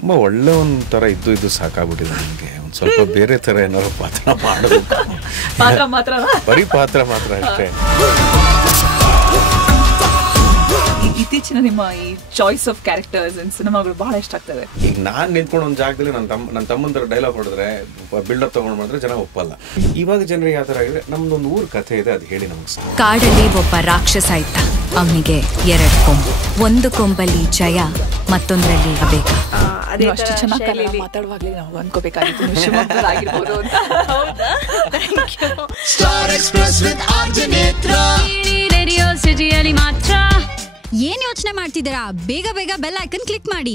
ತುಂಬ ಒಳ್ಳೆ ಒಂಥರ ಇದ್ದು ಸಾಕಾಗ್ಬಿಟ್ಟಿದೆ ನನಗೆ. ಒಂದು ಸ್ವಲ್ಪ ಬೇರೆ ಥರ ಏನಾದ್ರು ಪಾತ್ರ ಮಾಡಬೇಕು. ಬರೀ ಪಾತ್ರ ಮಾತ್ರ ಅಷ್ಟೇ. ಇತ್ತೀಚಿನ ನಿಮ್ಮ ಈ ಚಾಯ್ಸ್ ಆಫ್ ಕ್ಯಾರೆಕ್ಟರ್ಸ್ ಇನ್ ಸಿನಿಮಾಗಳು ಬಹಳ ಇಷ್ಟ ಆಗ್ತದೆ. ಈಗ ನಾನು ನಿಂತ್ಕೊಂಡು ಒಂದು ಜಾಗದಲ್ಲಿ ನನ್ನ ತಮ್ಮನ ಥರ ಡೈಲಾಗ್ ಹೊಡೆದ್ರೆ ಬಿಲ್ಡಪ್ ತಗೊಂಡು ಮಾಡಿದ್ರೆ ಜನ ಒಪ್ಪಲ್ಲ. ಇವಾಗ ಜನರಿಗೆ ಯಾವ ಥರ ಆಗಿದೆ, ನಮ್ದೊಂದು ಊರ್ ಕಥೆ ಇದೆ, ಅದು ಹೇಳಿ ನಮ್ಗೆ. ಕಾಡಲ್ಲಿ ಒಬ್ಬ ರಾಕ್ಷಸ ಇದ್ದ. ಅವನಿಗೆ 2 ಕೊಂಬು, ಒಂದು ಕೊಂಬಲ್ಲಿ ಜಯ, ಮತ್ತೊಂದರಲ್ಲಿ ಅಬೇಕ. ಅಷ್ಟು ಚೆನ್ನಾಗಿ ಮಾತಾಡುವಾಗಲೇ ನಾವು ಅನ್ಕೋಬೇಕಾಗಿತ್ತು ನೀವು ಶಿವಮೊಗ್ಗದವರಾಗಿರ್ಬೋದು ಅಂತ. ಹೌದಾ? ಸ್ಟಾರ್ ಎಕ್ಸ್‌ಪ್ರೆಸ್ ವಿತ್ ಆರ್ಜೆ ನೇತ್ರ ರೇಡಿಯೋ ಸಿಟಿಯಲ್ಲಿ ಮಾತ್ರ. ಏನ್ ಯೋಚನೆ ಮಾಡ್ತಿದ್ದೀರಾ? ಬೇಗ ಬೇಗ ಬೆಲ್ ಐಕನ್ ಕ್ಲಿಕ್ ಮಾಡಿ.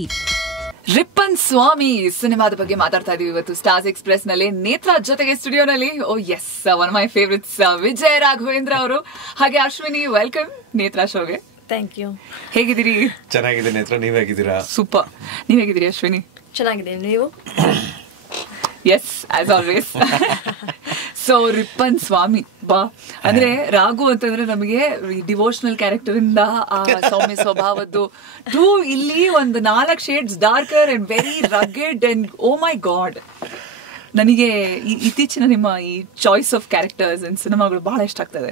ರಿಪ್ಪನ್ ಸ್ವಾಮಿ ಸಿನಿಮಾದ ಬಗ್ಗೆ ಮಾತಾಡ್ತಾ ಇದೀವಿ ಇವತ್ತು ಸ್ಟಾರ್ಸ್ ಎಕ್ಸ್‌ಪ್ರೆಸ್ ನಲ್ಲಿ. ನೇತ್ರ ಜೊತೆಗೆ ಸ್ಟುಡಿಯೋನಲ್ಲಿ S one my ಫೇವರಿಟ್ಸ್ Vijay Raghavendra ಅವರು, ಹಾಗೆ ಅಶ್ವಿನಿ. ವೆಲ್ಕಮ್ ನೇತ್ರ ಶೋಗೆ. Thank you. ಹೇಗಿದ್ದೀರಿ? ಚೆನ್ನಾಗಿದೆ ನೇತ್ರ, ನೀವ್ ಹೇಗಿದ್ದೀರಾ? ಸೂಪರ್. ನೀವ್ ಹೇಗಿದ್ದೀರಿ ಅಶ್ವಿನಿ? ಚೆನ್ನಾಗಿದ್ದೀನಿ, ನೀವು? Yes as always. So Rippen Swamy ಬಾ ಅಂದ್ರೆ ರಾಘು ಅಂತಂದ್ರೆ ನಮಗೆ ಡಿವೋಷನಲ್ ಕ್ಯಾರೆಕ್ಟರ್ ಇಂದ ಆ ಸೌಮ್ಯ ಸ್ವಭಾವದ್ದು ಟು ಇಲ್ಲಿ ಒಂದು 4 shades darker and very rugged and oh my god. ನನಗೆ ಇತ್ತೀಚಿನ ನಿಮ್ಮ ಈ ಚಾಯ್ಸ್ ಆಫ್ ಕ್ಯಾರೆಕ್ಟರ್ಸ್ ಇನ್ ಸಿನಿಮಾಗಳು ಬಹಳ ಇಷ್ಟ ಆಗ್ತದೆ.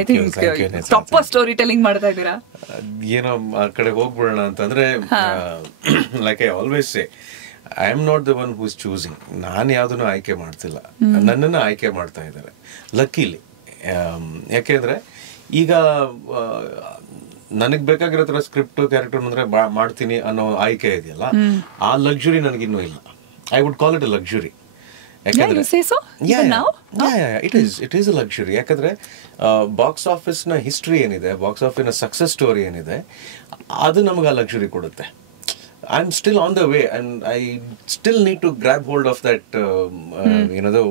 I think proper story telling ಮಾಡ್ತಾ ಇದ್ದೀರಾ. ಏನೋ ಆ ಕಡೆ ಹೋಗ್ಬಿಡೋಣ ಅಂತಂದ್ರೆ, like I always say, I am not the one who is choosing. ನಾನು ಯಾವುದನ್ನು ಆಯ್ಕೆ ಮಾಡ್ತಿಲ್ಲ, ನನ್ನನ್ನು ಆಯ್ಕೆ ಮಾಡ್ತಾ ಇದ್ದಾರೆ ಲಕ್ಕಿಲಿ. ಯಾಕೆಂದ್ರೆ ಈಗ ನನಗೆ ಬೇಕಾಗಿರೋ ಥರ ಸ್ಕ್ರಿಪ್ಟ್ ಕ್ಯಾರೆಕ್ಟರ್ ಅಂದ್ರೆ ಮಾಡ್ತೀನಿ ಅನ್ನೋ ಆಯ್ಕೆ ಇದೆಯಲ್ಲ, ಆ ಲಕ್ಸುರಿ ನನಗಿನ್ನೂ ಇಲ್ಲ. I would call it a luxury. ಯಾಕಂದ್ರೆ ಇಟ್ ಈಸ್ ಅ ಲಕ್ಸುರಿ. ಯಾಕಂದ್ರೆ ಬಾಕ್ಸ್ ಆಫೀಸ್ ನ ಹಿಸ್ಟ್ರಿ ಏನಿದೆ, ಬಾಕ್ಸ್ ಆಫೀಸ್ ನ ಸಕ್ಸಸ್ ಸ್ಟೋರಿ ಏನಿದೆ, ಅದು ನಮಗೆ ಆ ಲಕ್ಸುರಿ ಕೊಡುತ್ತೆ. I am still on the way and I still need to grab hold of that ಏನದು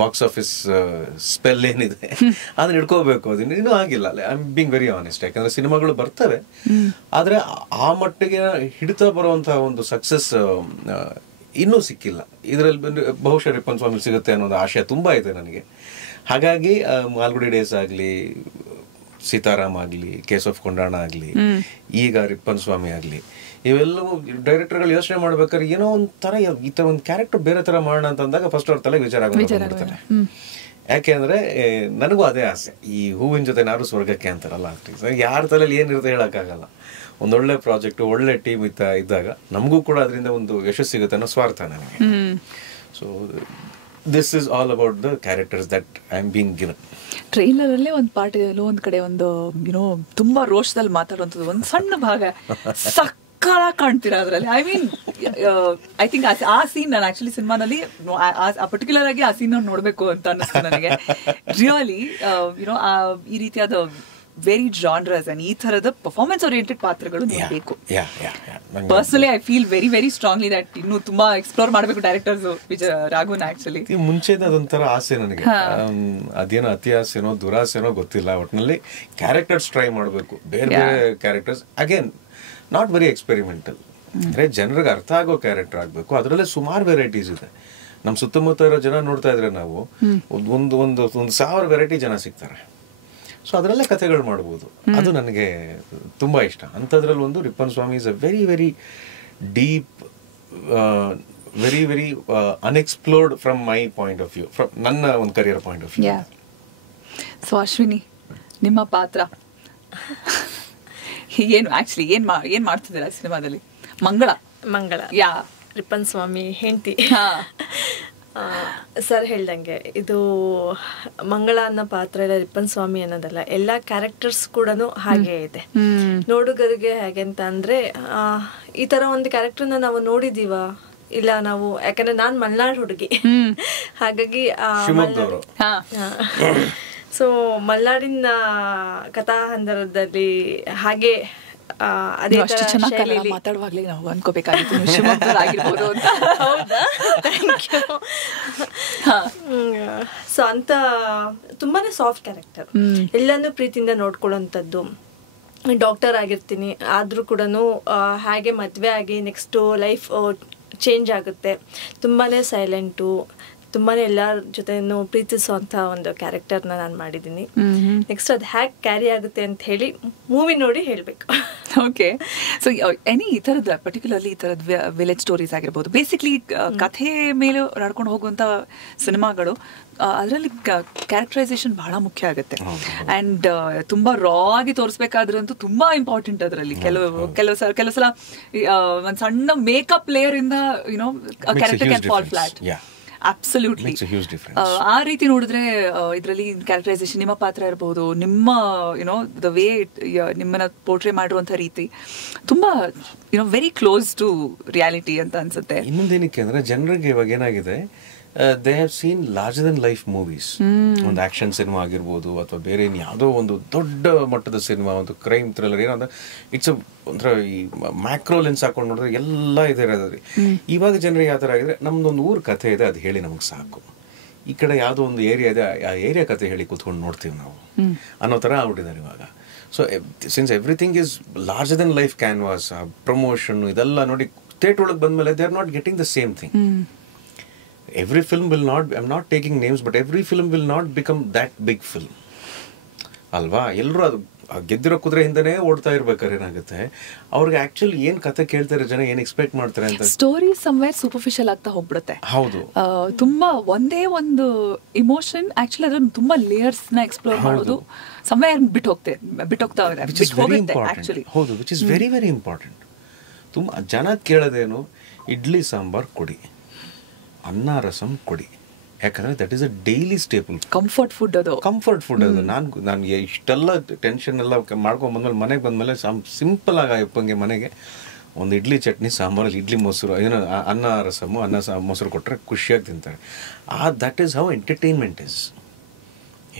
ಬಾಕ್ಸ್ ಆಫೀಸ್ ಸ್ಪೆಲ್ ಏನಿದೆ, ಅದನ್ನ ಹಿಡ್ಕೋಬೇಕು. ಅದು ಇನ್ನೂ ಆಗಿಲ್ಲ. I am being very honest. ಯಾಕಂದ್ರೆ ಸಿನಿಮಾಗಳು ಬರ್ತವೆ, ಆದ್ರೆ ಆ ಮಟ್ಟಿಗೆ ಹಿಡಿತಾ ಬರುವಂತಹ ಒಂದು ಸಕ್ಸಸ್ ಇನ್ನೂ ಸಿಕ್ಕಿಲ್ಲ. ಇದರಲ್ಲಿ ಬಹುಶಃ ರಿಪ್ಪನ್ ಸ್ವಾಮಿ ಸಿಗುತ್ತೆ ಅನ್ನೋದು ಆಶಯ ತುಂಬಾ ಇದೆ ನನಗೆ. ಹಾಗಾಗಿ ಮಾಲ್ಗುಡಿ ಡೇಸ್ ಆಗಲಿ, ಸೀತಾರಾಮ್ ಆಗಲಿ, ಕೇಸ್ ಆಫ್ ಕೊಂಡಾಣ ಆಗಲಿ, ಈಗ ರಿಪ್ಪನ್ ಸ್ವಾಮಿ ಆಗಲಿ, ಇವೆಲ್ಲವೂ ಡೈರೆಕ್ಟರ್ಗಳು ಯೋಚನೆ ಮಾಡ್ಬೇಕಾದ್ರೆ ಏನೋ ಒಂಥರ ಈ ತರ ಒಂದು ಕ್ಯಾರೆಕ್ಟರ್ ಬೇರೆ ತರ ಮಾಡೋಣ ಅಂತ ಅಂದಾಗ ಫಸ್ಟ್ ಅವ್ರ ತಲೆಗೆ ವಿಚಾರ ಆಗ್ಬಿಡ್ತಾರೆ. ಯಾಕೆ ಅಂದ್ರೆ ನನಗೂ ಅದೇ ಆಸೆ. ಈ ಹೂವಿನ ಜೊತೆ ನಾರು ಸ್ವರ್ಗಕ್ಕೆ ಅಂತಾರಲ್ಲ, ಯಾರ ತಲೆಯಲ್ಲಿ ಏನಿರುತ್ತೆ ಹೇಳಕ್ಕಾಗಲ್ಲ. ಒಂದೊಳ್ಳೆ ಪ್ರಾಜೆಕ್ಟ್, ಒಳ್ಳೆ ಟೀಮ್ ಇದ್ದಾಗ ನಮಗೂ ಕೂಡ ಅದರಿಂದ ಒಂದು ಯಶಸ್ಸು ಸಿಗುತ್ತೆ ಅನ್ನೋ ಸ್ವಾರ್ಥ ನನಗೆ. So this is all about the characters that I am being given. Trailer ಅಲ್ಲೇ ಒಂದು ಪಾರ್ಟ್ ಇದೆ, ಒಂದ್ ಕಡೆ ಒಂದು ತುಂಬಾ ರೋಷದಲ್ಲಿ ಮಾತಾಡುವಂಥದ್ದು ಒಂದು ಸಣ್ಣ ಭಾಗ ಸಕ್ಕಳ ಕಾಣ್ತೀರಾ ಅದರಲ್ಲಿ. ಐ ಮೀನ್ ಐ ಥಿಂಕ್ ಆ ಸೀನ್ ನಾನು ಆಕ್ಚುಲಿ ಸಿನಿಮಾನಲ್ಲಿ ಪರ್ಟಿಕ್ಯುಲರ್ ಆಗಿ ಆ ಸೀನ್ ನೋಡ್ಬೇಕು ಅಂತ ಅನ್ನಿಸ್ತು ನನಗೆ. ರಿಯಲಿ ಈ ರೀತಿಯಾದ ವೆರಿ ಜಾನ್ರಸ್ ಅಂಡ್ ಈ ತರದ ಪರ್ಫಾರ್ಮೆನ್ಸ್ ಓರಿಯೆಂಟೆಡ್ ಪಾತ್ರಗಳು ನೋಡಬೇಕು. Personally I feel very very strongly that ಇನ್ನು ತುಂಬಾ ಎಕ್ಸ್ಪ್ಲೋರ್ ಮಾಡಬೇಕು ಡೈರೆಕ್ಟರ್ಸ್ ರಾಘವನ್. ಆಕ್ಚುಲಿ ಮುಂಚೆಯಿಂದ ಅದೊಂಥರ ಆಸೆ ನನಗೆ. ಅದೇನೋ ಅತಿ ಆಸೆನೋ ದುರಾಸೆನೋ ಗೊತ್ತಿಲ್ಲ, ಒಟ್ಟಿನಲ್ಲಿ ಕ್ಯಾರೆಕ್ಟರ್ಸ್ ಟ್ರೈ ಮಾಡಬೇಕು, ಬೇರೆ ಬೇರೆ characters. Again not very experimental, ಅಂದ್ರೆ ಜನರಿಗೆ ಅರ್ಥ ಆಗೋ ಕ್ಯಾರೆಕ್ಟರ್ ಆಗ್ಬೇಕು. ಅದರಲ್ಲೇ ಸುಮಾರು ವೆರೈಟೀಸ್ ಇದೆ. ನಮ್ ಸುತ್ತಮುತ್ತ ಇರೋ ಜನ ನೋಡ್ತಾ ಇದ್ರೆ ನಾವು ಒಂದು 1000 ವೆರೈಟಿ ಜನ ಸಿಗ್ತಾರೆ. ಸೊ ಅದರಲ್ಲೇ ಕಥೆಗಳು ಮಾಡ್ಬೋದು. ಅದು ನನಗೆ ತುಂಬಾ ಇಷ್ಟ. ಅಂಥದ್ರಲ್ಲಿ ಒಂದು Rippen Swamy is a very very deep, very very unexplored from my point of view, from ನನ್ನ ಒಂದು career point of view. So Ashwini, ನಿಮ್ಮ ಪಾತ್ರ ಏನು? ಆಕ್ಚುಲಿ ಏನ್ ಮಾಡ್ತಿದ್ದೀರಾ ಸಿನಿಮಾದಲ್ಲಿ? ಮಂಗಳ ಯಾ ರಿಪ್ಪನ್ ಸ್ವಾಮಿ ಹೆಂಡತಿ. ಸರ್ ಹೇಳ್ದಂಗೆ ಇದು ಮಂಗಳ ಅನ್ನೋ ಪಾತ್ರ ಇಲ್ಲ, ರಿಪ್ಪನ್ ಸ್ವಾಮಿ ಅನ್ನೋದಲ್ಲ, ಎಲ್ಲ ಕ್ಯಾರೆಕ್ಟರ್ಸ್ ಕೂಡ ಹಾಗೆ ಇದೆ. ನೋಡುಗರಿಗೆ ಹೇಗೆ ಅಂತ ಅಂದ್ರೆ ಈ ತರ ಒಂದು ಕ್ಯಾರೆಕ್ಟರ್ನ ನಾವು ನೋಡಿದೀವ ಇಲ್ಲ ನಾವು, ಯಾಕಂದ್ರೆ ನಾನ್ ಮಲ್ನಾಡ್ ಹುಡುಗಿ, ಹಾಗಾಗಿ ಸೊ ಮಲ್ನಾಡಿನ ಕಥಾ ಹಂದರದಲ್ಲಿ ಹಾಗೆ ಅದೇ ಮಾತಾಡುವಾಗ್ಲೇ ನಾವು ಅನ್ಕೋಬೇಕಾಗಿತ್ತು ನೀವು ಶಿವಮೊಗ್ಗದವರಾಗಿರ್ಬೋದು ಅಂತ. ಹೌದಾ? Thank you. ಸೊ ಅಂತ ತುಂಬಾನೇ ಸಾಫ್ಟ್ ಕ್ಯಾರೆಕ್ಟರ್, ಎಲ್ಲಾನು ಪ್ರೀತಿಯಿಂದ ನೋಡ್ಕೊಳ್ಳೋಂಥದ್ದು. ಡಾಕ್ಟರ್ ಆಗಿರ್ತೀನಿ ಆದ್ರೂ ಕೂಡ ಹಾಗೆ ಮದ್ವೆ ಆಗಿ ನೆಕ್ಸ್ಟ್ ಲೈಫ್ ಚೇಂಜ್ ಆಗುತ್ತೆ. ತುಂಬಾನೇ ಸೈಲೆಂಟು, ತುಂಬಾನೇ ಎಲ್ಲರ ಜೊತೆನೂ ಪ್ರೀತಿಸುವಂತ ಒಂದು ಕ್ಯಾರೆಕ್ಟರ್ನ ನಾನು ಮಾಡಿದ್ದೀನಿ. ನೆಕ್ಸ್ಟ್ ಅದು ಹ್ಯಾಕ್ ಕ್ಯಾರಿ ಆಗುತ್ತೆ ಅಂತ ಹೇಳಿ ಮೂವಿ ನೋಡಿ ಹೇಳ್ಬೇಕು. ಓಕೆ, ಸೊ ಎನಿ ಈ ಥರದ ಪರ್ಟಿಕ್ಯುಲರ್ಲಿ ಈ ಥರದ ವಿಲೇಜ್ ಸ್ಟೋರೀಸ್ ಆಗಿರ್ಬೋದು, ಬೇಸಿಕ್ಲಿ ಕಥೆ ಮೇಲೆ ನಡ್ಕೊಂಡು ಹೋಗುವಂಥ ಸಿನಿಮಾಗಳು, ಅದರಲ್ಲಿ ಕ್ಯಾರೆಕ್ಟರೈಸೇಷನ್ ಬಹಳ ಮುಖ್ಯ ಆಗುತ್ತೆ. ಆ್ಯಂಡ್ ತುಂಬ ರಾ ಆಗಿ ತೋರಿಸ್ಬೇಕಾದ್ರಂತೂ ತುಂಬ ಇಂಪಾರ್ಟೆಂಟ್ ಅದರಲ್ಲಿ. ಕೆಲವು ಸಲ ಒಂದು ಸಣ್ಣ ಮೇಕಪ್ ಲೇಯರ್ ಇಂದ YONO character can fall flat. Absolutely. ಆ ರೀತಿ ನೋಡಿದ್ರೆ ಇದರಲ್ಲಿ ಕ್ಯಾರೆಕ್ಟರೈಸೇಷನ್, ನಿಮ್ಮ ಪಾತ್ರ ಇರ್ಬೋದು, ನಿಮ್ಮ ಯುನೋ ದ ವೇ ನಿಮ್ಮನ್ನ ಪೋರ್ಟ್ರೇ ಮಾಡಿರುವಂಥ ರೀತಿ ತುಂಬಾ ವೆರಿ ಕ್ಲೋಸ್ ಟು ರಿಯಾಲಿಟಿ ಅಂತ ಅನ್ಸುತ್ತೆ. ಇನ್ನೊಂದೇನಕ್ಕೆ ಅಂದ್ರೆ ಜನರಿಗೆ ಇವಾಗ ಏನಾಗಿದೆ, they have seen larger than life movies. ಒಂದು ಆಕ್ಷನ್ ಸಿನಿಮಾ ಆಗಿರ್ಬೋದು ಅಥವಾ ಬೇರೆ ಯಾವುದೋ ಒಂದು ದೊಡ್ಡ ಮಟ್ಟದ ಸಿನಿಮಾ, ಒಂದು ಕ್ರೈಮ್ ಥ್ರಿಲ್ಲರ್, ಏನೋ ಅಂದ್ರೆ ಇಟ್ಸ್ ಒಂಥರ ಈ ಮ್ಯಾಕ್ರೋ ಲೆನ್ಸ್ ಹಾಕೊಂಡು ನೋಡಿದ್ರೆ ಎಲ್ಲ ಇದೆ ಇರೋದ್ರಿ. ಇವಾಗ ಜನರಿಗೆ ಯಾವ ಥರ ಆಗಿದೆ, ನಮ್ದೊಂದು ಊರ ಕಥೆ ಇದೆ, ಅದು ಹೇಳಿ ನಮಗೆ ಸಾಕು. ಈ ಕಡೆ ಯಾವುದೋ ಒಂದು ಏರಿಯಾ ಇದೆ, ಆ ಏರಿಯಾ ಕಥೆ ಹೇಳಿ ಕೂತ್ಕೊಂಡು ನೋಡ್ತೀವಿ ನಾವು ಅನ್ನೋ ಥರ ಆಗ್ಬಿಟ್ಟಿದ್ದಾರೆ ಇವಾಗ. So since everything is larger than life canvas, promotion ಇದೆಲ್ಲ ನೋಡಿ ಥಿಯೇಟರ್ ಒಳಗೆ ಬಂದಮೇಲೆ they are not getting the same thing. Every film will not, I'm not taking names, but every film will not become that big film. ಅಲ್ವಾ? ಎಲ್ಲರೂ ಅದು ಗೆದ್ದಿರೋ ಕುದುರೆ ಹಿಂದೆನೇ ಓಡ್ತಾ ಇರ್ಬೇಕಾದ್ರೆ ಏನಾಗುತ್ತೆ, ಅವ್ರಿಗೆ ಆಕ್ಚುಲಿ ಏನ್ ಕತೆ ಕೇಳ್ತಾರೆ ಜನ, ಏನ್ ಎಕ್ಸ್ಪೆಕ್ಟ್ ಮಾಡ್ತಾರೆ ಅಂತ. ಸ್ಟೋರಿ ಸಮ್ವೇರ್ ಸೂಪರ್ಫಿಷಿಯಲ್ ಆಗ್ತಾ ಹೋಗ್ಬಿಡುತ್ತೆ. ಹೌದು, ತುಂಬಾ ಒಂದೇ ಒಂದು ಇಮೋಷನ್ ಆಕ್ಚುಲಿ ಅದನ್ನ ತುಂಬಾ ಲೇಯರ್ಸ್ ನ ಎಕ್ಸ್ಪ್ಲೋರ್ ಮಾಡೋದು ಸಮ್ವೇರ್ ಬಿಟ್ಟೋಗ್ತಾ ಇದೆ. ಹೌದು, which is very very important. ತುಂಬಾ ಜನ ಕೇಳೋದೇನು, ಇಡ್ಲಿ ಸಾಂಬಾರ್ ಕೊಡಿ, ಅನ್ನ ರಸಂ ಕೊಡಿ, ಯಾಕಂದ್ರೆ that is a daily staple. Comfort food ಅದು. ನಾನು ಇಷ್ಟೆಲ್ಲ ಟೆನ್ಷನ್ ಎಲ್ಲ ಮಾಡ್ಕೊಂಡ್ ಬಂದ್ಮೇಲೆ ಮನೆಗೆ ಬಂದ್ಮೇಲೆ ಸಿಂಪಲ್ ಆಗಿ ಅಪ್ಪಂಗೆ ಮನೆಗೆ ಒಂದು ಇಡ್ಲಿ ಚಟ್ನಿ ಸಾಂಬಾರಲ್ಲಿ ಇಡ್ಲಿ ಮೊಸರು, ಏನೋ ಅನ್ನ ರಸಮು, ಮೊಸರು ಕೊಟ್ಟರೆ ಖುಷಿಯಾಗಿ ತಿಂತಾರೆ. That is how entertainment is.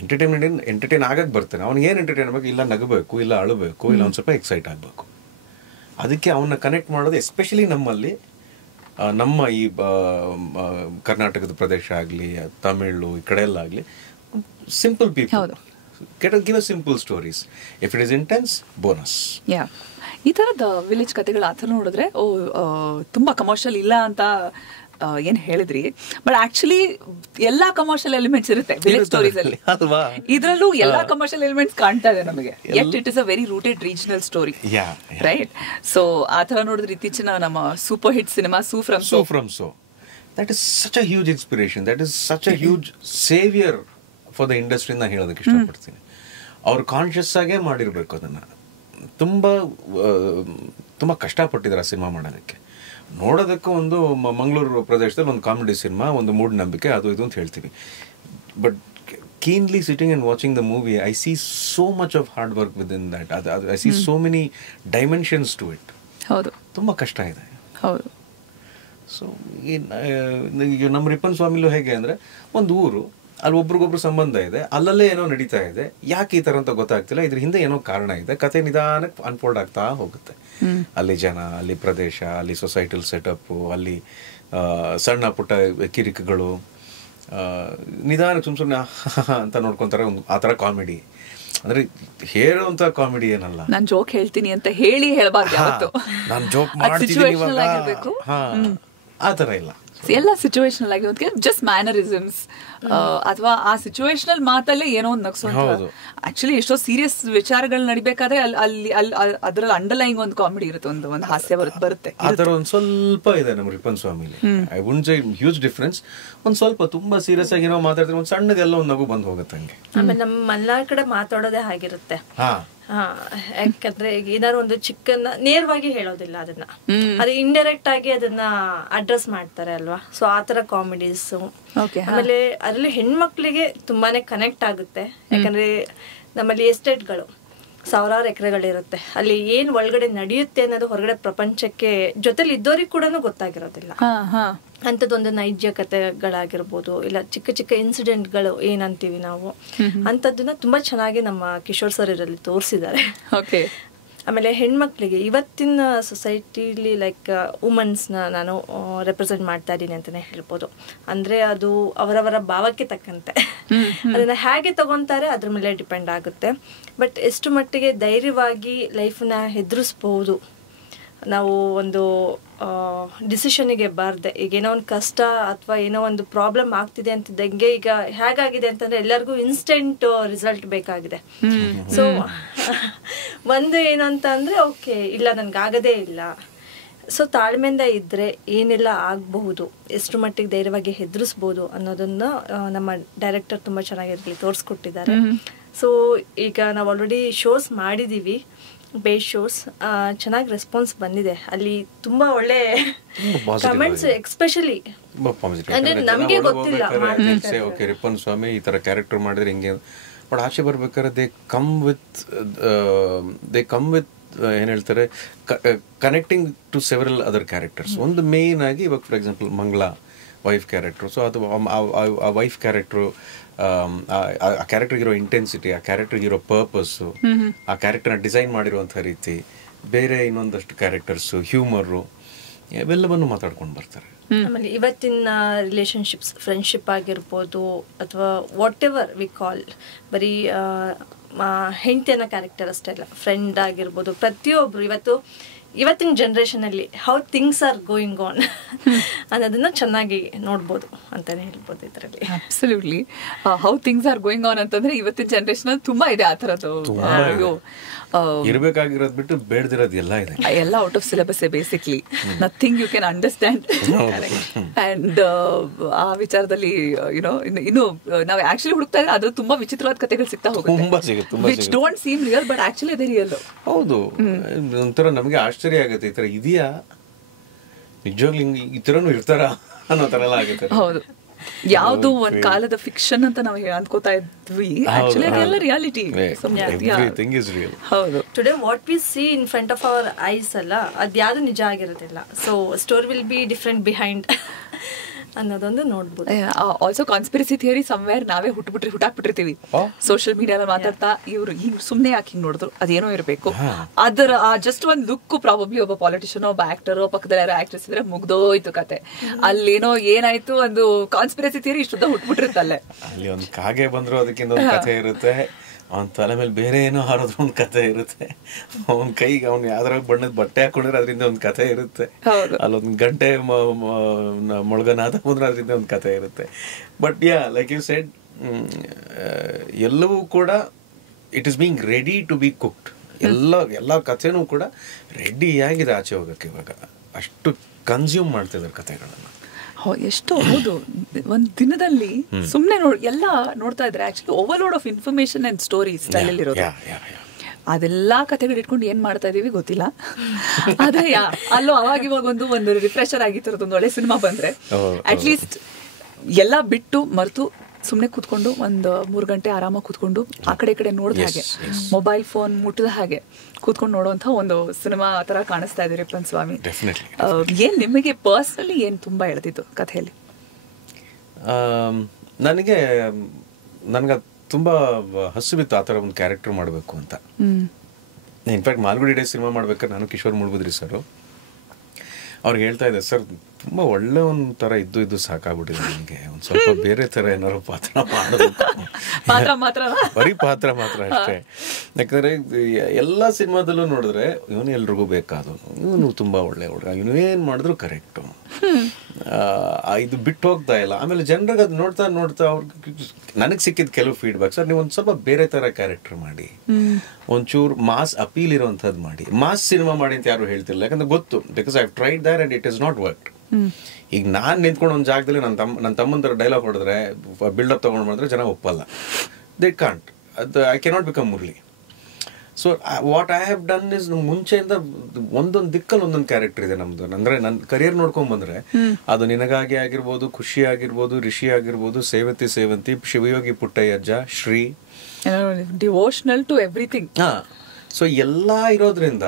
Entertain ಆಗಕ್ಕೆ ಬರ್ತಾನೆ. ಅವ್ನಿಗೆ ಏನು ಎಂಟರ್ಟೈನ್ ಆಗಬೇಕು, ಇಲ್ಲ ನಗಬೇಕು, ಇಲ್ಲ ಅಳಬೇಕು, ಇಲ್ಲ ಒಂದು ಸ್ವಲ್ಪ ಎಕ್ಸೈಟ್ ಆಗಬೇಕು. ಅದಕ್ಕೆ ಅವನ್ನ ಕನೆಕ್ಟ್ ಮಾಡೋದು ಎಸ್ಪೆಷಲಿ ನಮ್ಮಲ್ಲಿ, ನಮ್ಮ ಈ ಕರ್ನಾಟಕದ ಪ್ರದೇಶ ಆಗಲಿ, ತಮಿಳು ಈ ಕಡೆ ಎಲ್ಲ ಆಗಲಿ, simple people give a simple stories. If it is intense, bonus. ಈ ಥರದ ವಿಲೇಜ್ ಕಥೆಗಳು ಆ ಥರ ನೋಡಿದ್ರೆ ತುಂಬ ಕಮರ್ಷಿಯಲ್ ಇಲ್ಲ ಅಂತ ಏನ್ ಹೇಳಿದ್ರಿ, ಬಟ್ ಆಕ್ಚುಲಿ ಎಲ್ಲಾ ಕಮರ್ಷಿಯಲ್ ಎಲಿಮೆಂಟ್ಸ್ ಇರುತ್ತೆ ವಿಲೇಜ್ ಸ್ಟೋರೀಸ್ ಅಲ್ಲಿ. ಇದರಲ್ಲೂ ಎಲ್ಲಾ ಕಮರ್ಷಿಯಲ್ ಎಲಿಮೆಂಟ್ಸ್ ಕಾಣ್ತಾ ಇದೆ ನಮಗೆ. Yet it is a very rooted regional story, right? So ಆ ತರ ನೋಡಿದ್ರೆ ಇತ್ತೀಚಿನ ನಮ್ಮ super hit cinema Su from So, that is such a huge inspiration, that is such a huge saviour for the industry ಅಂತ ಹೇಳೋದಕ್ಕೆ ಇಷ್ಟಪಡ್ತೀನಿ. ಅವ್ರು ಕಾನ್ಷಿಯಸ್ ಆಗೇ ಮಾಡಿರ್ಬೇಕು ಅದನ್ನ. ತುಂಬಾ ಕಷ್ಟಪಟ್ಟಿದ್ದಾರೆ ಆ ಸಿನಿಮಾ ಮಾಡೋದಕ್ಕೆ. ನೋಡೋದಕ್ಕೆ ಒಂದು ಮಂಗಳೂರು ಪ್ರದೇಶದಲ್ಲಿ ಒಂದು ಕಾಮಿಡಿ ಸಿನಿಮಾ, ಒಂದು ಮೂಢನಂಬಿಕೆ, ಅದು ಇದು ಅಂತ ಹೇಳ್ತೀವಿ. But keenly sitting and watching the movie, I see so much of hard work within that. I see so many dimensions to it. ಹೌದು, ತುಂಬ ಕಷ್ಟ ಇದೆ. ಹೌದು. ಸೊ ಈಗ ನಮ್ಮ ರಿಪ್ಪನ್ ಸ್ವಾಮಿಲೂ ಹೇಗೆ ಅಂದರೆ, ಒಂದು ಊರು, ಅಲ್ಲಿ ಒಬ್ರಿಗೊಬ್ರು ಸಂಬಂಧ ಇದೆ, ಅಲ್ಲಲ್ಲೇ ಏನೋ ನಡೀತಾ ಇದೆ, ಯಾಕೆ ಈ ಥರ ಅಂತ ಗೊತ್ತಾಗ್ತಿಲ್ಲ, ಇದ್ರ ಹಿಂದೆ ಏನೋ ಕಾರಣ ಇದೆ, ಕತೆ ನಿಧಾನಕ್ಕೆ ಅನ್ಫೋಲ್ಡ್ ಆಗ್ತಾ ಹೋಗುತ್ತೆ. ಅಲ್ಲಿ ಜನ, ಅಲ್ಲಿ ಪ್ರದೇಶ, ಅಲ್ಲಿ ಸೊಸೈಟಲ್ ಸೆಟಪ್ಪು, ಅಲ್ಲಿ ಸಣ್ಣ ಪುಟ್ಟ ಕಿರಿಕುಗಳು, ನಿಧಾನಕ್ಕೆ ಸುಮ್ಮನೆ ಅಂತ ನೋಡ್ಕೊಂತಾರೆ. ಒಂದು ಆ ಥರ ಕಾಮಿಡಿ ಅಂದ್ರೆ ಹೇಳುವಂತ ಕಾಮಿಡಿ ಏನಲ್ಲ. ನಾನು ಜೋಕ್ ಹೇಳ್ತೀನಿ ಅಂತ ಹೇಳಿ ಹೇಳಬಾರ್ದು, ನಾನು ಜೋಕ್ ಮಾಡ್ತಿದ್ದೀನಿ ಆ ಥರ ಇಲ್ಲ. ಎಲ್ಲ ಸಿಚುವೇಶನಲ್ ಆಗಿ ಜಸ್ಟ್ ಮ್ಯಾನರಿಸಮ್ಸ್ ಅಥವಾ ಆ ಸಿಚುವೇಶನಲ್ ಮಾತಲ್ಲೇ ಏನೋ ಒಂದು ನಗ್ಸೋದು. ಆಕ್ಚುಲಿ ಎಷ್ಟೋ ಸೀರಿಯಸ್ ವಿಚಾರಗಳು ನಡಿಬೇಕಾದ್ರೆ ಅಲ್ಲಿ ಅದ್ರಲ್ಲಿ ಅಂಡರ್ಲೈಂಗ್ ಒಂದು ಕಾಮಿಡಿ ಇರುತ್ತೆ, ಒಂದು ಹಾಸ್ಯ ಬರುತ್ತೆ. ಆ ಥರ ಒಂದು ಸ್ವಲ್ಪ ಇದೆ ನಮ್ಮ ರಿಪ್ಪನ್ ಸ್ವಾಮಿಲಿ. I would say huge difference. ಒಂದು ಸ್ವಲ್ಪ ತುಂಬಾ ಸೀರಿಯಸ್ ಆಗಿ ಏನೋ ಮಾತಾಡಿದ್ರೆ ಒಂದು ಸಣ್ಣದೆಲ್ಲ ಒಂದು ನಗು ಬಂದು ಹೋಗುತ್ತೆ ಹಂಗೆ. ಆಮೇಲೆ ನಮ್ಮ ಮಲ್ನಾಡ್ ಕಡೆ ಮಾತಾಡೋದೇ ಹಾಗಿರುತ್ತೆ. ಯಾಕಂದ್ರೆ ಈಗ ಏನಾದ್ರು ಒಂದು ಚಿಕ್ಕನ್ನ ನೇರವಾಗಿ ಹೇಳೋದಿಲ್ಲ, ಅದನ್ನ ಅದು ಇಂಡೈರೆಕ್ಟ್ ಆಗಿ ಅದನ್ನ ಅಡ್ರೆಸ್ ಮಾಡ್ತಾರೆ ಅಲ್ವಾ. ಸೊ ಆತರ ಕಾಮಿಡೀಸ್. ಆಮೇಲೆ ಅದ್ರಲ್ಲಿ ಹೆಣ್ಮಕ್ಳಿಗೆ ತುಂಬಾನೇ ಕನೆಕ್ಟ್ ಆಗುತ್ತೆ. ಯಾಕಂದ್ರೆ ನಮ್ಮಲ್ಲಿ ಎಸ್ಟೇಟ್ಗಳು ಸಾವಿರಾರು ಎಕರೆಗಳಿರುತ್ತೆ, ಅಲ್ಲಿ ಏನ್ ಒಳಗಡೆ ನಡೆಯುತ್ತೆ ಅನ್ನೋದು ಹೊರಗಡೆ ಪ್ರಪಂಚಕ್ಕೆ ಜೊತೆಲಿ ಇದ್ದವ್ರಿಗೆ ಕೂಡ ಗೊತ್ತಾಗಿರೋದಿಲ್ಲ. ಅಂಥದ್ದೊಂದು ನೈಜ ಕಥೆಗಳಾಗಿರ್ಬೋದು, ಇಲ್ಲ ಚಿಕ್ಕ ಚಿಕ್ಕ ಇನ್ಸಿಡೆಂಟ್ಗಳು ಏನಂತೀವಿ ನಾವು, ಅಂಥದ್ದನ್ನ ತುಂಬಾ ಚೆನ್ನಾಗಿ ನಮ್ಮ ಕಿಶೋರ್ ಸರ್ ಇದರಲ್ಲಿ ತೋರಿಸಿದ್ದಾರೆ. ಆಮೇಲೆ ಹೆಣ್ಮಕ್ಳಿಗೆ ಇವತ್ತಿನ ಸೊಸೈಟಿಲಿ ಲೈಕ್ ವುಮನ್ಸ್ನ ನಾನು ರೆಪ್ರೆಸೆಂಟ್ ಮಾಡ್ತಾ ಇದ್ದೀನಿ ಅಂತಲೇ ಹೇಳ್ಬೋದು. ಅಂದರೆ ಅದು ಅವರವರ ಭಾವಕ್ಕೆ ತಕ್ಕಂತೆ ಅದನ್ನು ಹೇಗೆ ತಗೊತಾರೆ ಅದ್ರ ಮೇಲೆ ಡಿಪೆಂಡ್ ಆಗುತ್ತೆ. ಬಟ್ ಎಷ್ಟು ಮಟ್ಟಿಗೆ ಧೈರ್ಯವಾಗಿ ಲೈಫನ್ನ ಎದುರಿಸ್ಬೋದು ನಾವು. ಒಂದು ಡಿಸಿಷನ್ಗೆ ಬಾರ್ದೆ. ಈಗ ಏನೋ ಒಂದು ಕಷ್ಟ ಅಥವಾ ಏನೋ ಒಂದು ಪ್ರಾಬ್ಲಮ್ ಆಗ್ತಿದೆ ಅಂತಿದ್ದಂಗೆ ಈಗ ಹೇಗಾಗಿದೆ ಅಂತಂದ್ರೆ ಎಲ್ಲರಿಗೂ ಇನ್ಸ್ಟೆಂಟ್ ರಿಸಲ್ಟ್ ಬೇಕಾಗಿದೆ. ಸೊ ಒಂದು ಏನು ಅಂತ ಅಂದ್ರೆ ಓಕೆ ಇಲ್ಲ ನನ್ಗಾಗದೇ ಇಲ್ಲ, ಸೊ ತಾಳ್ಮೆಯಿಂದ ಇದ್ರೆ ಏನೆಲ್ಲ ಆಗಬಹುದು, ಎಷ್ಟು ಮಟ್ಟಿಗೆ ಧೈರ್ಯವಾಗಿ ಹೆದರಿಸ್ಬೋದು ಅನ್ನೋದನ್ನ ನಮ್ಮ ಡೈರೆಕ್ಟರ್ ತುಂಬಾ ಚೆನ್ನಾಗಿ ತೋರಿಸ್ಕೊಟ್ಟಿದ್ದಾರೆ. ಸೊ ಈಗ ನಾವು ಆಲ್ರೆಡಿ ಶೋಸ್ ಮಾಡಿದೀವಿ, ಬೇಸ್ ಶೋಸ್, ಚೆನ್ನಾಗಿ ರೆಸ್ಪಾನ್ಸ್ ಬಂದಿದೆ. ಅಲ್ಲಿ ತುಂಬಾ ಒಳ್ಳೆ ಕಮೆಂಟ್ಸ್, ಎಸ್ಪೆಷಲಿ ಅಂದ್ರೆ ನಮಗೆ ಗೊತ್ತಿಲ್ಲ ರಿಪ್ಪನ್ ಸ್ವಾಮಿ ಈ ತರ ಕ್ಯಾರೆಕ್ಟರ್ ಮಾಡಿದ್ರೆ ಹಿಂಗೆ, ಬಟ್ ಆಚೆ ಬರ್ಬೇಕಾದ್ರೆ ದೇ ಕಮ್ ವಿತ್ ಏನ್ ಹೇಳ್ತಾರೆ, connecting to several other characters. ಒಂದು ಮೇನ್ ಆಗಿ ಇವಾಗ for example Mangala wife character. So ಅದು ಆ ವೈಫ್ ಕ್ಯಾರೆಕ್ಟರು, ಆ ಕ್ಯಾರೆಕ್ಟರ್ಗಿರೋ ಇಂಟೆನ್ಸಿಟಿ, ಆ ಕ್ಯಾರೆಕ್ಟರ್ಗಿರೋ ಪರ್ಪಸ್ಸು, ಆ ಕ್ಯಾರೆಕ್ಟರ್ನ ಡಿಸೈನ್ ಮಾಡಿರುವಂಥ ರೀತಿ, ಬೇರೆ ಇನ್ನೊಂದಷ್ಟು ಕ್ಯಾರೆಕ್ಟರ್ಸು, ಹ್ಯೂಮರು, ಇವೆಲ್ಲವನ್ನು ಮಾತಾಡ್ಕೊಂಡು ಬರ್ತಾರೆ. ಆಮೇಲೆ ಇವತ್ತಿನ ರಿಲೇಶನ್ಶಿಪ್ಸ್, ಫ್ರೆಂಡ್ಶಿಪ್ ಆಗಿರ್ಬೋದು ಅಥವಾ ವಾಟ್ ಎವರ್ ವಿ ಕಾಲ್, ಬರೀ ಹೆಂಡತಿ ಅನ್ನೋ ಕ್ಯಾರೆಕ್ಟರ್ ಅಷ್ಟೇ ಅಲ್ಲ, ಫ್ರೆಂಡ್ ಆಗಿರ್ಬೋದು, ಪ್ರತಿಯೊಬ್ರು ಇವತ್ತಿನ ಜನರೇಷನ್ ಅಲ್ಲಿ how things are going on ಅನ್ನೋದನ್ನ ಚೆನ್ನಾಗಿ ನೋಡ್ಬೋದು ಅಂತಾನೆ ಹೇಳ್ಬೋದು ಇದರಲ್ಲಿ. Absolutely how things are going on ಅಂತಂದ್ರೆ ಇವತ್ತಿನ ಜನರೇಷನ್ ಅಲ್ಲಿ ತುಂಬಾ ಇದೆ ಆ ತರದ್ದು. ಇರಬೇಕಾಗಿರೋದು ಬಿಟ್ಟು ಬೇಡದಿರೋದು ಎಲ್ಲ ಇದೆ, ಎಲ್ಲ out of syllabus basically, nothing you can understand. And ಆ ವಿಚಾರದಲ್ಲಿ ಯುನೋ ಇನ್ನು ನಾವು ಆಕ್ಚುಲಿ ಹುಡುಕ್ತಾ ಇದ್ರೆ ಅದು ತುಂಬಾ ವಿಚಿತ್ರವಾದ ಕಥೆಗಳು ಸಿಗ್ತಾ ಹೋಗುತ್ತೆ, which don't seem real but actually ಅದೇ ರಿಯಲ್. ಹೌದು, ಒಂಥರ ನಮಗೆ ಆಶ್ಚರ್ಯ ಆಗುತ್ತೆ, ಈ ತರ ಇದೆಯಾ ನಿಜವಾಗ್ಲೂ, ಈ ತರನು ಇರ್ತಾರ ಅನ್ನೋ ತರ ಎಲ್ಲ ಆಗುತ್ತೆ. ಹೌದು, ಯಾವ್ದು ಒಂದ್ ಕಾಲದ ಫಿಕ್ಷನ್ ಅಂತ ನಾವು ಅನ್ಕೋತಾ ಇದ್ವಿ, ಆಕ್ಚುಲಿ ಅದೆಲ್ಲ ರಿಯಾಲಿಟಿ. ಹೌದು, today what we C in front of our eyes ಅಲ್ಲ, ಅದ್ಯಾವುದು ನಿಜ ಆಗಿರೋದಿಲ್ಲ. So story will be different behind ಅನ್ನೋದೊಂದು ನೋಡ್ಬೋದು. ಆಲ್ಸೋ ಕಾನ್ಸ್ಪಿರಸಿ ಥಿಯರಿ ಸಮ್ವೇರ್ ನಾವೇ ಹುಟ್ಟಾಕ್ಬಿಟ್ಟಿರ್ತೀವಿ ಸೋಷಿಯಲ್ ಮೀಡಿಯಾದಲ್ಲಿ ಮಾತಾಡ್ತಾ, ಇವ್ರು ಹಿಂಗ್ ಸುಮ್ನೆ ಯಾಕೆ ಹಿಂಗ್ ನೋಡಿದ್ರು, ಅದೇನೋ ಇರಬೇಕು, ಅದರ ಜಸ್ಟ್ ಒಂದ್ ಲುಕ್ ಪ್ರಾಬಬ್ಲಿ ಒಬ್ಬ ಪಾಲಿಟಿಷಿಯನ್, ಒಬ್ಬ ಆಕ್ಟರ್, ಪಕ್ಕದಲ್ಲಿ ಯಾರೋ ಆಕ್ಟ್ರೆಸ್ ಇದ್ರೆ ಮುಗ್ದೋಯ್ತು ಕತೆ. ಅಲ್ಲೇನೋ ಏನಾಯ್ತು, ಒಂದು ಕಾನ್ಸ್ಪಿರಸಿ ಥಿಯರಿ ಇಷ್ಟುದ್ದ ಹುಟ್ಬಿಟ್ಟಿರುತ್ತಲ್ಲೇ. ಅಲ್ಲಿ ಒಂದು ಕಾಗೆ ಬಂದ್ರು ಅದಕ್ಕಿಂತ ಒಂದು ಕಥೆ ಇರುತ್ತೆ, ಅವನ ತಲೆ ಮೇಲೆ ಬೇರೆ ಏನೋ ಹಾರೋದ್ರ ಒಂದು ಕಥೆ ಇರುತ್ತೆ, ಅವನ ಕೈಗೆ ಅವ್ನು ಯಾವ್ದ್ರಾಗ ಬಣ್ಣದ ಬಟ್ಟೆ ಹಾಕೊಂಡಿದ್ರೆ ಅದರಿಂದ ಒಂದು ಕಥೆ ಇರುತ್ತೆ, ಅಲ್ಲೊಂದು ಗಂಟೆ ಮೊಳಗನಾದ ಬಂದ್ರೆ ಅದರಿಂದ ಒಂದು ಕಥೆ ಇರುತ್ತೆ. But yeah like you said, ಎಲ್ಲವೂ ಕೂಡ it is being ready to be cooked. ಎಲ್ಲ ಕಥೆನೂ ಕೂಡ ರೆಡಿ ಆಗಿದೆ ಆಚೆ ಹೋಗಕ್ಕೆ. ಇವಾಗ ಅಷ್ಟು ಕನ್ಸ್ಯೂಮ್ ಮಾಡ್ತಿದ್ದಾರೆ ಕಥೆಗಳನ್ನ. ಎಷ್ಟು ಹೌದು, ಒಂದ್ ದಿನದಲ್ಲಿ ಸುಮ್ನೆ ಎಲ್ಲ ನೋಡ್ತಾ ಇದ್ರೆ actually overload of information and stories ತಲೆಯಲ್ಲಿರೋದು. ಅದೆಲ್ಲಾ ಕಥೆಗಳು ಇಟ್ಕೊಂಡು ಏನ್ ಮಾಡ್ತಾ ಇದೀವಿ ಗೊತ್ತಿಲ್ಲ. ಆದ್ರೆ ಅಲ್ಲೋ ಅವಾಗ ಇವಾಗ ಒಂದು ರಿಫ್ರೆಶರ್ ಆಗಿತ್ತು, ಒಂದು ಒಳ್ಳೆ ಸಿನಿಮಾ ಬಂದ್ರೆ ಅಟ್ಲೀಸ್ಟ್ ಎಲ್ಲ ಬಿಟ್ಟು ಮರೆತು ಸುಮ್ನೆ ಕೂತ್ಕೊಂಡು ಒಂದು 3 ಗಂಟೆ ಆರಾಮಾಗಿ ಕೂತ್ಕೊಂಡು ಆ ಕಡೆ ಈ ಕಡೆ ನೋಡಿದ ಹಾಗೆ, ಮೊಬೈಲ್ ಫೋನ್ ಮುಟ್ಟಿದ ಹಾಗೆ ಕೂತ್ಕೊಂಡು ನೋಡುವಂತ ಒಂದು ಸಿನಿಮಾ ತರ ಕಾಣಿಸ್ತಾ ಇದೆ ರಿಪ್ಪನ್ ಸ್ವಾಮಿ. ಏನ್ ನಿಮಗೆ ಪರ್ಸನಲಿ ಏನ್ ತುಂಬಾ ಎಳೆದಿತ್ತು ಕಥೆಯಲ್ಲಿ? ನನಗೆ ತುಂಬಾ ಹಸುವಿತ್ತು ಆ ಥರ ಒಂದು ಕ್ಯಾರೆಕ್ಟರ್ ಮಾಡಬೇಕು ಅಂತ. ಇನ್ಫ್ಯಾಕ್ಟ್ ಮಾಲ್ಗುಡಿ ಡೇ ಸಿನಿಮಾ ಮಾಡ್ಬೇಕಾದ್ರೆ ನಾನು ಕಿಶೋರ್ ಮುಳ್ಬುದ್ರಿ ಸರ್ ಅವ್ರಿಗೆ ಹೇಳ್ತಾ ಇದ್ದೆ, ಸರ್ ತುಂಬ ಒಳ್ಳೆ ಒಂಥರ ಇದ್ದು ಸಾಕಾಗ್ಬಿಟ್ಟಿದೆ ನನಗೆ, ಒಂದು ಸ್ವಲ್ಪ ಬೇರೆ ಥರ ಏನಾದ್ರು ಪಾತ್ರ ಮಾಡಬೇಕು, ಬರೀ ಪಾತ್ರ ಮಾತ್ರ ಅಷ್ಟೇ. ಯಾಕಂದರೆ ಎಲ್ಲ ಸಿನಿಮಾದಲ್ಲೂ ನೋಡಿದ್ರೆ ಇವನು ಎಲ್ರಿಗೂ ಬೇಕಾದು, ಇವನು ತುಂಬ ಒಳ್ಳೆ ಹುಡುಗ, ಇವನು ಏನು ಮಾಡಿದ್ರು ಕರೆಕ್ಟು, ಇದು ಬಿಟ್ಟು ಹೋಗ್ತಾ ಇಲ್ಲ. ಆಮೇಲೆ ಜನರಿಗೆ ಅದು ನೋಡ್ತಾ ಅವ್ರಿಗೆ ನನಗೆ ಸಿಕ್ಕಿದ ಕೆಲವು ಫೀಡ್ಬ್ಯಾಕ್, ಸರ್ ನೀವು ಒಂದು ಸ್ವಲ್ಪ ಬೇರೆ ಥರ ಕ್ಯಾರೆಕ್ಟರ್ ಮಾಡಿ, ಒಂಚೂರು ಮಾಸ್ ಅಪೀಲ್ ಇರೋವಂಥದ್ದು ಮಾಡಿ, ಮಾಸ್ ಸಿನಿಮಾ ಮಾಡಿ ಅಂತ ಯಾರು ಹೇಳ್ತಿಲ್ಲ. ಯಾಕಂದ್ರೆ ಗೊತ್ತು, because I have tried there and it is not worked. ಈಗ ನಾನು ನಿಂತ್ಕೊಂಡು ಒಂದು ಜಾಗದಲ್ಲಿ ನನ್ನ ತಮ್ಮನ ಥರ ಡೈಲಾಗ್ ಹೊಡೆದ್ರೆ, ಬಿಲ್ಡಪ್ ತೊಗೊಂಡು ಮಾಡಿದ್ರೆ ಜನ ಒಪ್ಪಲ್ಲ, ದೇ ಕಾಂಟ್, ಅದು I cannot become Murali. So what I have done is, ಮುಂಚೆಯಿಂದ ಒಂದೊಂದು ದಿಕ್ಕಲ್ಲಿ ಒಂದೊಂದು ಕ್ಯಾರೆಕ್ಟರ್ ಇದೆ ನಮ್ದು. ಅಂದ್ರೆ ನನ್ನ ಕರಿಯರ್ ನೋಡ್ಕೊಂಡ್ ಬಂದ್ರೆ ಅದು ನಿನಗಾಗಿ ಆಗಿರ್ಬೋದು, ಖುಷಿ ಆಗಿರ್ಬೋದು, ರಿಷಿ ಆಗಿರ್ಬೋದು, Sevanthi, Shivayogi Puttayyajja, Shri, devotional to everything. So ಎಲ್ಲ ಇರೋದ್ರಿಂದ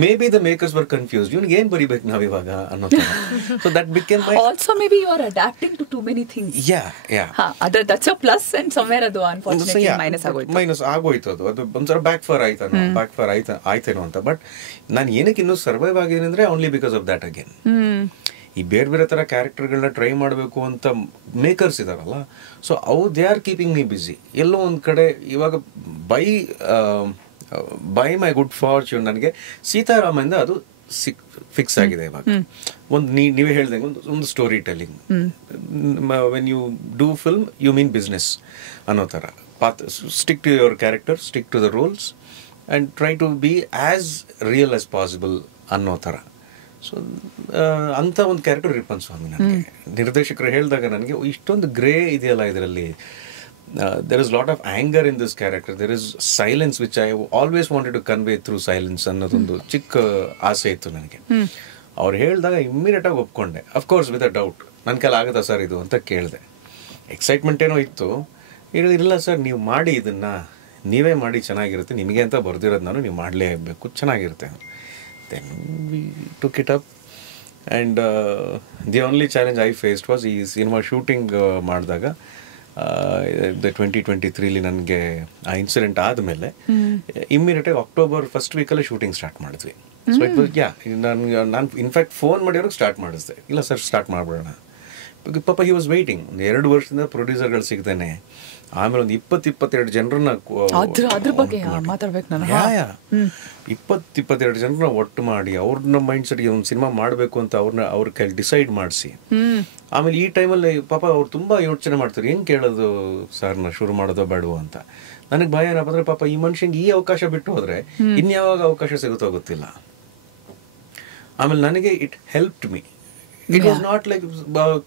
maybe the makers were confused, ಇವ್ನಿಗೆ ಏನ್ ಬರಿಬೇಕು ನಾವ್ ಇವಾಗ ಅನ್ನೋ. So that became my also maybe you are adapting to too many things. That's a plus and somewhere ಅದು ಅನ್ಫಾರ್ಚುನೇಟ್ಲಿ ಮೈನಸ್ ಆಗೋಯ್ತು. ಅದು ಒಂದ್ಸಲ ಬ್ಯಾಕ್ ಫಾರ್ ಆಯ್ತೇನೋ ಅಂತ. ಬಟ್ ನಾನು ಏನಕ್ಕೆ ಇನ್ನೂ ಸರ್ವೈವ್ ಆಗಿದ್ದೀನಿ ಅಂದ್ರೆ only because of that again. ಈ ಬೇರೆ ಥರ ಕ್ಯಾರೆಕ್ಟರ್ಗಳನ್ನ ಟ್ರೈ ಮಾಡಬೇಕು ಅಂತ ಮೇಕರ್ಸ್ ಇದಾರಲ್ಲ, so they are keeping me busy. ಎಲ್ಲೋ ಒಂದು ಕಡೆ ಇವಾಗ ಬೈ ಮೈ ಗುಡ್ ಫಾರ್ಚ್ಯೂನ್ ನನಗೆ ಸೀತಾರಾಮಂದ ಅದು ಫಿಕ್ಸ್ ಆಗಿದೆ ಇವಾಗ. ಒಂದು ನೀವೇ ಹೇಳ್ದಂಗೆ ಒಂದು storytelling. When you do film you mean business ಅನ್ನೋ ಥರ. Stick to your character, stick to the roles and try to be as real as possible ಅನ್ನೋ ಥರ. ಸೊ ಅಂಥ ಒಂದು ಕ್ಯಾರೆಕ್ಟರ್ ರಿಪ್ಪನ್ ಸ್ವಾಮಿ ನನಗೆ. ನಿರ್ದೇಶಕರು ಹೇಳಿದಾಗ ನನಗೆ ಇಷ್ಟೊಂದು ಗ್ರೇ ಇದೆಯಲ್ಲ ಇದರಲ್ಲಿ. There is a lot of anger in this character. There is silence which I always wanted to convey through silence ಅನ್ನೋದೊಂದು ಚಿಕ್ಕ ಆಸೆ ಇತ್ತು ನನಗೆ. ಅವ್ರು ಹೇಳಿದಾಗ ಇಮ್ಮಿಡಿಯೇಟಾಗಿ ಒಪ್ಕೊಂಡೆ. ಅಫ್ಕೋರ್ಸ್ ವಿತ್ ಅ ಡೌಟ್, ನನ್ನ ಕೈಲಿ ಆಗುತ್ತಾ ಸರ್ ಇದು ಅಂತ ಕೇಳಿದೆ. ಎಕ್ಸೈಟ್ಮೆಂಟ್ ಏನೋ ಇತ್ತು. ಇಲ್ಲ ಸರ್ ನೀವು ಮಾಡಿ, ಇದನ್ನು ನೀವೇ ಮಾಡಿ, ಚೆನ್ನಾಗಿರುತ್ತೆ, ನಿಮಗೆ ಅಂತ ಬರ್ದಿರೋದು ನಾನು, ನೀವು ಮಾಡಲೇಬೇಕು, ಚೆನ್ನಾಗಿರುತ್ತೆ. Then we took it up and the only challenge I faced was ಈ ಸಿನಿಮಾ ಶೂಟಿಂಗ್ ಮಾಡಿದಾಗ 2023 ನನಗೆ ಆ ಇನ್ಸಿಡೆಂಟ್ ಆದಮೇಲೆ ಇಮ್ಮಿಡಿಯೇಟಾಗಿ ಅಕ್ಟೋಬರ್ ಫಸ್ಟ್ ವೀಕಲ್ಲೇ ಶೂಟಿಂಗ್ ಸ್ಟಾರ್ಟ್ ಮಾಡಿದ್ವಿ. ಸೊ ಇಟ್ ವಾಸ್ ನಾನು ಇನ್ಫ್ಯಾಕ್ಟ್ ಫೋನ್ ಮಾಡಿರೋಕೆ ಸ್ಟಾರ್ಟ್ ಮಾಡಿಸ್ದೆ. ಇಲ್ಲ ಸರ್ ಸ್ಟಾರ್ಟ್ ಮಾಡ್ಬಿಡೋಣ. ಪಾಪ ಹಿ ವಾಸ್ ವೆಯ್ಟಿಂಗ್. 2 ವರ್ಷದಿಂದ ಪ್ರೊಡ್ಯೂಸರ್ಗಳು ಸಿಗ್ತಾನೆ. ಆಮೇಲೆ ಒಂದು 20-22 ಜನರನ್ನ ಅದ್ರ ಬಗ್ಗೆ ಮಾತಾಡ್ಬೇಕು ನಾನು. 20-22 ಜನರನ್ನ ಒಟ್ಟು ಮಾಡಿ ಅವ್ರನ್ನ ಮೈಂಡ್ ಸೆಟ್ಗೆ ಒಂದು ಸಿನಿಮಾ ಮಾಡಬೇಕು ಅಂತ ಅವ್ರ ಕೈಲಿ ಡಿಸೈಡ್ ಮಾಡಿಸಿ, ಆಮೇಲೆ ಈ ಟೈಮಲ್ಲಿ ಪಾಪ ಅವ್ರು ತುಂಬ ಯೋಚನೆ ಮಾಡ್ತಾರೆ, ಹೆಂಗೆ ಕೇಳೋದು ಸರ್ನ, ಶುರು ಮಾಡೋದೋ ಬೇಡವೋ ಅಂತ. ನನಗೆ ಭಯ ಏನಪ್ಪ ಅಂದರೆ, ಪಾಪ ಈ ಮನುಷ್ಯಂಗೆ ಈ ಅವಕಾಶ ಬಿಟ್ಟು ಹೋದರೆ ಇನ್ಯಾವಾಗ ಅವಕಾಶ ಸಿಗುತ್ತೋ ಗೊತ್ತಿಲ್ಲ. ಆಮೇಲೆ ನನಗೆ it helped me. It was not like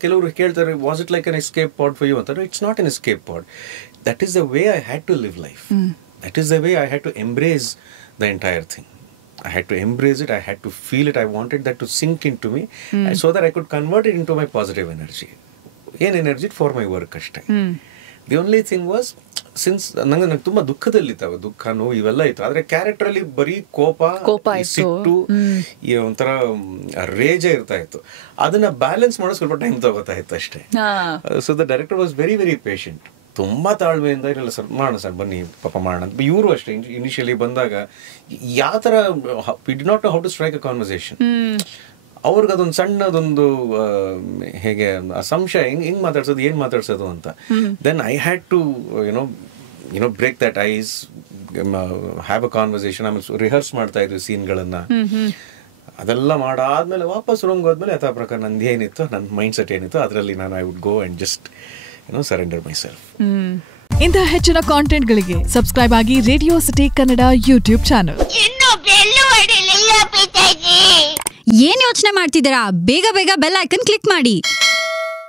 ಕೆಲವರು ಕೇಳ್ತಾರೆ, was it like an escape pod for you ಅಂತಾರೆ. It's not an escape pod. That is the way I had to live life. That is the way I had to embrace the entire thing. I had to embrace it. I had to feel it. I wanted that to sink into me so that I could convert it into my positive energy. An energy for my work ಅಷ್ಟೇ. The only thing was, since ನಂಗೆ ತುಂಬ ದುಃಖದಲ್ಲಿದ್ದಾವೆ, ದುಃಖ ನೋವು ಇವೆಲ್ಲ ಇತ್ತು. ಆದರೆ ಕ್ಯಾರೆಕ್ಟರಲ್ಲಿ ಬರೀ ಕೋಪ, ಸಿಟ್ಟು, ಈ ಒಂಥರ ರೇಜೇ ಇರ್ತಾ ಇತ್ತು. ಅದನ್ನ ಬ್ಯಾಲೆನ್ಸ್ ಮಾಡೋ ಸ್ವಲ್ಪ ಟೈಮ್ ತಗೋತಾ ಇತ್ತು ಅಷ್ಟೇ. So the director was very very patient. ತುಂಬ ತಾಳ್ಮೆಯಿಂದ ಇಲ್ಲ ಸರ್ ಮಾಡೋಣ ಸರ್ ಬನ್ನಿ ಪಾಪ ಮಾಡೋಣ ಅಂತ. ಇವರು ಅಷ್ಟೇ ಇನಿಷಿಯಲಿ ಬಂದಾಗ ಯಾವ ಥರ we did not know how to strike a conversation. ಅವ್ರಿಗೆ ಅದೊಂದು ಸಣ್ಣದೊಂದು ಹೇಗೆ ಸಂಶಯ, ಹೆಂಗೆ ಮಾತಾಡ್ಸೋದು, ಏನು ಮಾತಾಡ್ಸೋದು ಅಂತ. Then I had to you know break that ice, have a conversation. ಆಮೇಲೆ ರಿಹರ್ಸ್ ಮಾಡ್ತಾ ಇದ್ವಿ ಸೀನ್ಗಳನ್ನು. ಅದೆಲ್ಲ ಮಾಡಾದ್ಮೇಲೆ ವಾಪಸ್ ರೂಮ್ಗೆ ಹೋದ್ಮೇಲೆ ಯಥಾ ಪ್ರಕಾರ ನಂದು ಏನಿತ್ತು, ನನ್ನ ಮೈಂಡ್ ಸೆಟ್ ಏನಿತ್ತು ಅದರಲ್ಲಿ ನಾನು I would go and just surrender my self. ಇಂತಹ ಹೆಚ್ಚಿನ ಕಾಂಟೆಂಟ್ಗಳಿಗೆ ಸಬ್ಸ್ಕ್ರೈಬ್ ಆಗಿ radio city Kannada YouTube channel. ಏನ್ ಯೋಚನೆ ಮಾಡ್ತಿದ್ದೀರಾ? ಬೇಗ ಬೇಗ ಬೆಲ್ ಐಕನ್ ಕ್ಲಿಕ್ ಮಾಡಿ.